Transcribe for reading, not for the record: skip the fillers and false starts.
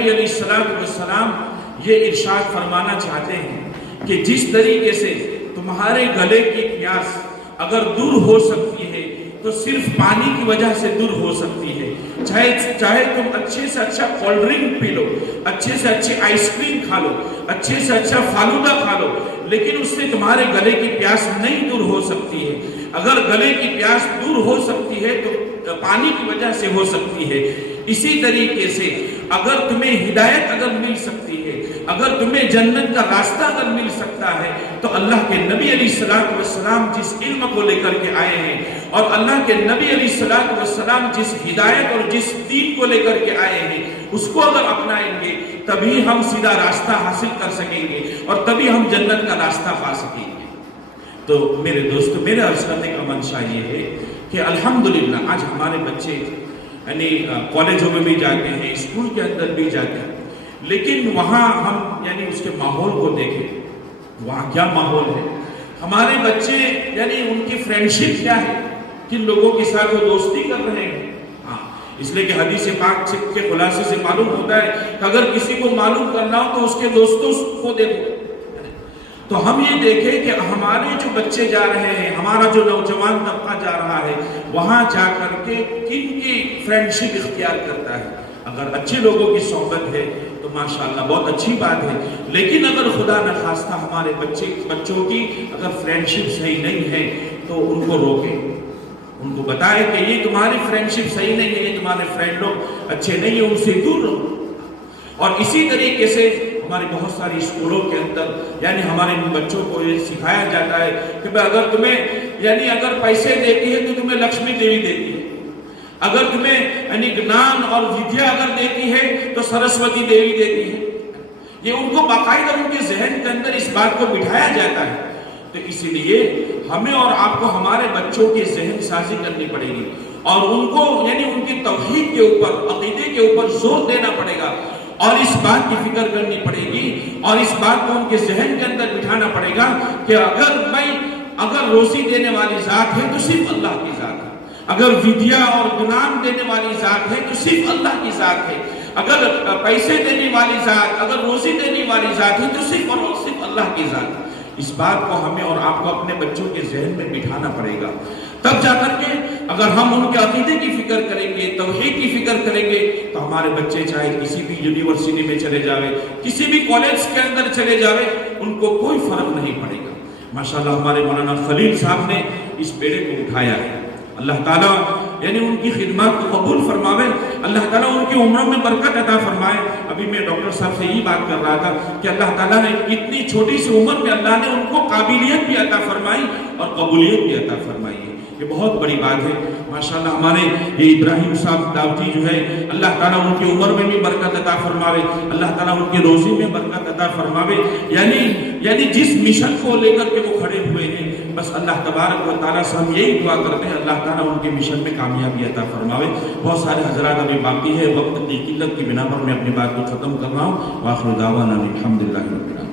نبی علیہ السلام یہ ارشاد فرمانا چاہتے ہیں کہ جس طریقے سے تمہارے گلے کی پیاس اگر دور ہو سکتی ہے تو صرف پانی کی وجہ سے دور ہو سکتی ہے. چاہے تم اچھے سے اچھا کولڈ ڈرنک پی لو، اچھے سے اچھی آئس کریم کھا لو، اچھے سے اچھا فالودہ کھا لو، لیکن اس سے تمہارے گلے کی پیاس نہیں دور ہو سکتی ہے. اگر گلے کی پیاس دور ہو سکتی ہے تو پانی کی وجہ سے ہو سکتی ہے. اسی طریقے سے اگر تمہیں ہدایت اگر مل سکتی ہے، اگر تمہیں جنت کا راستہ اگر مل سکتا ہے، تو اللہ کے نبی علیہ السلام جس علم کو لے کر کے آئے ہیں اور اللہ کے نبی علیہ السلام جس ہدایت اور جس دین کو لے کر کے آئے ہیں، اس کو اگر اپنائیں گے تبھی ہم سیدھا راستہ حاصل کر سکیں گے اور تبھی ہم جنت کا راستہ پا سکیں گے. تو میرے دوستو، میرے عرض کرنے کا منشا یہ ہے کہ الحمدللہ آج ہمارے بچے یعنی کالجوں میں بھی جاتے ہیں، اسکول کے اندر بھی جاتے ہیں، لیکن وہاں ہم یعنی اس کے ماحول کو دیکھیں، وہاں کیا ماحول ہے. ہمارے بچے یعنی ان کی فرینڈشپ کیا ہے، کن لوگوں کے ساتھ وہ دوستی کر رہے ہیں. اس لیے کہ حدیث پاک کے خلاصے سے معلوم ہوتا ہے کہ اگر کسی کو معلوم کرنا ہو تو اس کے دوستوں کو دیکھو. تو ہم یہ دیکھیں کہ ہمارے جو بچے جا رہے ہیں، ہمارا جو نوجوان طبقہ جا رہا ہے، وہاں جا کر کے کن کی فرینڈشپ اختیار کرتا ہے. اگر اچھے لوگوں کی صحبت ہے تو ماشاءاللہ بہت اچھی بات ہے، لیکن اگر خدا نخواستہ ہمارے بچوں کی اگر فرینڈشپ صحیح نہیں ہے تو ان کو روکیں، ان کو بتائیں کہ یہ تمہاری فرینڈشپ صحیح نہیں ہے، یہ تمہارے فرینڈ لوگ اچھے نہیں ہیں، ان سے دور رہو. اور اسی طریقے سے ہمارے بہت ساری اسکولوں کے اندر یعنی ہمارے بچوں کو یہ سکھایا جاتا ہے کہ اگر تمہیں یعنی اگر پیسے دیتی ہے تو تمہیں لکشمی دیوی دیتی ہے، اگر تمہیں یعنی گنان اور ودیا اگر دیتی ہے تو سرسوتی دیوی دیتی ہے. یہ ان کو باقاعدہ ان کے ذہن کے اندر اس بات کو بٹھایا جاتا ہے. تو اسی لیے ہمیں اور آپ کو ہمارے بچوں کی ذہن سازی کرنی پڑے گی اور ان کو یعنی ان کی توحید کے اوپر، عقیدے کے اوپر زور دینا پڑے گا اور اس بات کی فکر کرنی پڑے گی اور اس بات کو ان کے ذہن کے اندر بٹھانا پڑے گا کہ اگر روزی دینے والی ذات ہے تو صرف اللہ کی ذات ہے، اگر ودیا اور گنام دینے والی ذات ہے تو صرف اللہ کی ذات ہے، اگر پیسے دینے والی ذات، اگر روزی دینے والی ذات ہے تو صرف اور صرف اللہ کی ذات ہے. اس بات کو ہمیں اور آپ کو اپنے بچوں کے ذہن میں بٹھانا پڑے گا. تب جا کر کے اگر ہم ان کے عقیدے کی فکر کریں گے، توحید کی فکر کریں گے، تو ہمارے بچے چاہے کسی بھی یونیورسٹی میں چلے جاوے، کسی بھی کالج کے اندر چلے جاوے، ان کو کوئی فرق نہیں پڑے گا. ماشاءاللہ ہمارے مولانا خلیل صاحب نے اس بیڑے کو اٹھایا ہے. اللہ تعالیٰ یعنی ان کی خدمات کو قبول فرماوے، اللہ تعالیٰ ان کی عمروں میں برکت عطا فرمائے. ابھی میں ڈاکٹر صاحب سے یہی بات کر رہا تھا کہ اللہ تعالیٰ نے اتنی چھوٹی سی عمر میں اللہ نے ان کو قابلیت بھی عطا فرمائی اور قبولیت بھی عطا فرمائی ہے. یہ بہت بڑی بات ہے. ماشاءاللہ ہمارے یہ ابراہیم صاحب دعوتی جو ہے، اللہ تعالیٰ ان کی عمر میں بھی برکت عطا فرماوے، اللہ تعالیٰ ان کی روزی میں برکت عطا فرماوے. یعنی جس مشن کو لے کر کے وہ کھڑے ہوئے ہیں، بس اللہ تبارک و تعالیٰ سے ہم یہی دعا کرتے ہیں اللہ تعالیٰ ان کے مشن میں کامیابی عطا فرماوے. بہت سارے حضرات ابھی باقی ہے، وقت کی قلت کی بنا پر میں اپنی بات کو ختم کر رہا ہوں. وآخر دعوانا الحمدللہ رب العالمین.